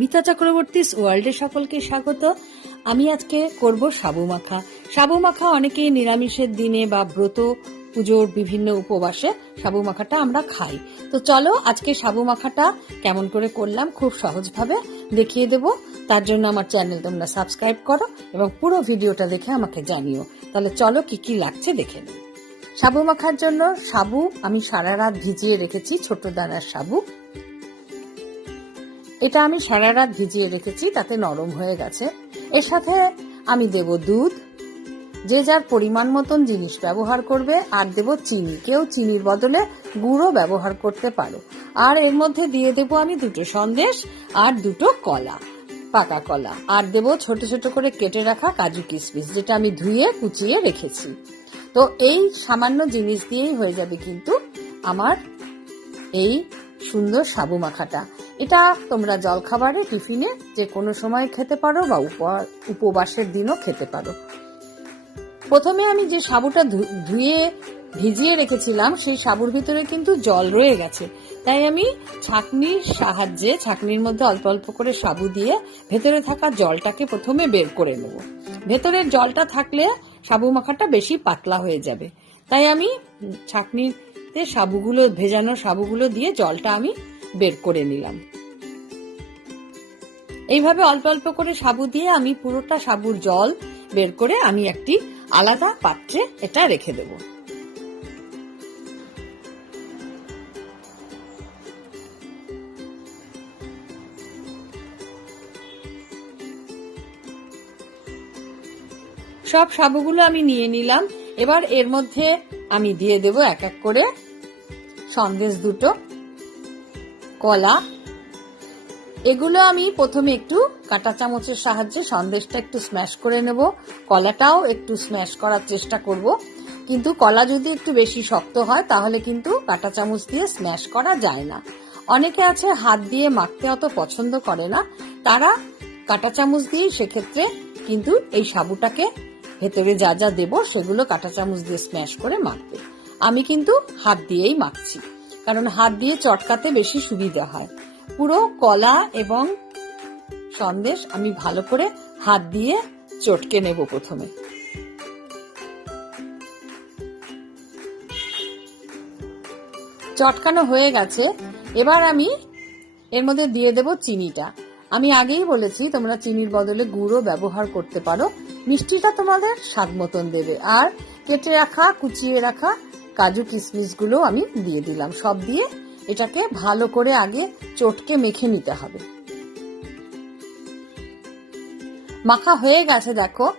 মিতা চক্রবর্তীস ওয়ার্ল্ডে সকলকে স্বাগত। আমি আজকে করব সাবু মাখা। সাবু মাখা অনেকেই নিরামিষের দিনে বা ব্রত পুজোর বিভিন্ন উপবাসে সাবু মাখাটা আমরা খাই। তো চলো আজকে সাবু মাখাটা কেমন করে করলাম খুব সহজভাবে দেখিয়ে দেব। তার জন্য আমার চ্যানেল তোমরা সাবস্ক্রাইব করো এবং পুরো ভিডিওটা দেখে আমাকে জানিও। তাহলে চলো কি কি লাগছে দেখে নিই। সাবু মাখার জন্য সাবু আমি সারা রাত ভিজিয়ে রেখেছি ছোট দানার সাবু। এটা আমি সারা রাত ভিজিয়ে রেখেছি, তাতে নরম হয়ে গেছে। এর সাথে আমি দেব দুধ। যে যার পরিমাণ মতন জিনিস ব্যবহার করবে, আর দেব চিনি। কেউ চিনির বদলে গুঁড়ো ব্যবহার করতে পারো। আর এর মধ্যে দিয়ে দেব আমি দুটো সন্দেশ আর দুটো কলা, পাকা কলা। আর দেব ছোট ছোট করে কেটে রাখা কাজু কিশমিশ যেটা আমি ধুয়ে, কুচিয়ে রেখেছি। তো এই সামান্য জিনিস দিয়েই হয়ে যাবে কিন্তু আমার এই সুন্দর সাবু মাখাটা। এটা তোমরা জলখাবারে, টিফিনে যে কোনো সময় খেতে পারো বা উপ- উপবাসের দিনও খেতে পারো। প্রথমে আমি যে সাবুটা ধুয়ে ভিজিয়ে রেখেছিলাম, সেই সাবুর ভিতরে কিন্তু জল রয়ে গেছে। তাই আমি ছাকনির সাহায্যে, ছাকনির মধ্যে অল্প অল্প করে সাবু দিয়ে ভেতরে থাকা জলটাকে প্রথমে বের করে নেব। ভেতরের জলটা থাকলে সাবু মাখাটা বেশি পাতলা হয়ে যাবে। তাই আমি ছাকনিতে সাবুগুলো, ভেজানো সাবুগুলো দিয়ে জলটা আমি বের করে নিলাম। এইভাবে অল্প অল্প করে সাবু দিয়ে আমি পুরোটা সাবুর জল বের করে আমি একটি আলাদা পাত্রে এটা রেখে দেব। সব সাবুগুলো আমি নিয়ে নিলাম। এবার এর মধ্যে আমি দিয়ে দেব এক এক করে সন্দেশ দুটো। কলা, এগুলো আমি প্রথমে একটু কাঁটা চামচের সাহায্যে সন্দেশটা একটু স্ম্যাশ করে নেব। কলাটাও একটু স্ম্যাশ করার চেষ্টা করব। কিন্তু কলা যদি একটু বেশি শক্ত হয়, তাহলে কিন্তু কাঁটা চামচ দিয়ে স্ম্যাশ করা যায় না। অনেকে আছে হাত দিয়ে মাখতে অত পছন্দ করে না। তারা কাঁটা চামচ দিয়ে সেক্ষেত্রে কিন্তু এই সাবুটাকে ভেতরে যা যা দেব, সেগুলো কাঁটা চামচ দিয়ে স্ম্যাশ করে মাখবে। আমি কিন্তু হাত দিয়েই মাখছি। কারণ হাত দিয়ে চটকাতে বেশি সুবিধা হয়। পুরো কলা এবং সন্দেশ আমি ভালো করে হাত দিয়ে চটকে নেব প্রথমে। চটকানো হয়ে গেছে। এবার আমি এর মধ্যে দিয়ে দেব চিনিটা। আমি আগেই বলেছি, তোমরা চিনির বদলে গুঁড়ো ব্যবহার করতে পারো। মিষ্টিটা তোমাদের স্বাদ মতন দেবে। আর কেটে রাখা, কুচিয়ে রাখা কাজু কিশমিশগুলো আমি দিয়ে দিলাম। সব দিয়ে এটাকে ভালো করে আগে চটকে মেখে নিতে হবে। মাখা হয়ে গেছে, দেখো।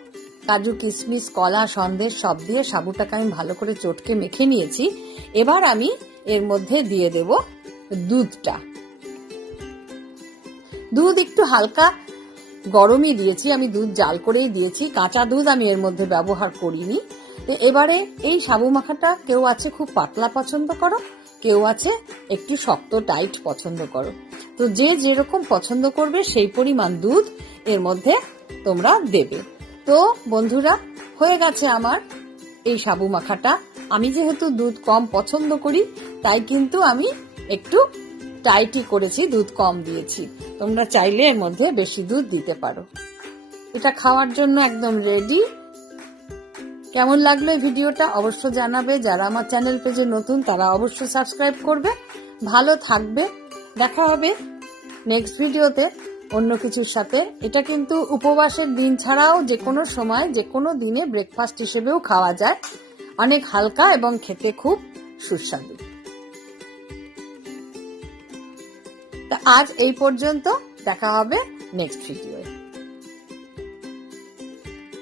কাজু কিশমিশ কলা, সন্দেশ সব দিয়ে সাবুটাকে আমি ভালো করে চটকে মেখে নিয়েছি। এবার আমি এর মধ্যে দিয়ে দেব দুধটা। দুধ একটু হালকা গরমই দিয়েছি, আমি দুধ জাল করেই দিয়েছি। কাঁচা দুধ আমি এর মধ্যে ব্যবহার করিনি। তো এবারে এই সাবু মাখাটা কেউ আছে খুব পাতলা পছন্দ করো, কেউ আছে একটু শক্ত, টাইট পছন্দ করো। তো যে যেরকম পছন্দ করবে সেই পরিমাণ দুধ এর মধ্যে তোমরা দেবে। তো বন্ধুরা, হয়ে গেছে আমার এই সাবু মাখাটা। আমি যেহেতু দুধ কম পছন্দ করি, তাই কিন্তু আমি একটু টাইটই করেছি, দুধ কম দিয়েছি। তোমরা চাইলে এর মধ্যে বেশি দুধ দিতে পারো। এটা খাওয়ার জন্য একদম রেডি কেমন লাগল এই ভিডিওটা অবশ্য জানাবে। যারা আমার চ্যানেল পেজে নতুন, তারা অবশ্যই সাবস্ক্রাইব করবে। ভালো থাকবে। দেখা হবে নেক্সট ভিডিওতে অন্য কিছুর সাথে। এটা কিন্তু উপবাসের দিন ছাড়াও যে কোনো সময় যে কোনো দিনে ব্রেকফাস্ট হিসেবেও খাওয়া যায়। অনেক হালকা এবং খেতে খুব সুস্বাদু। আজ এই পর্যন্ত দেখা হবে নেক্সট ভিডিওয়ে।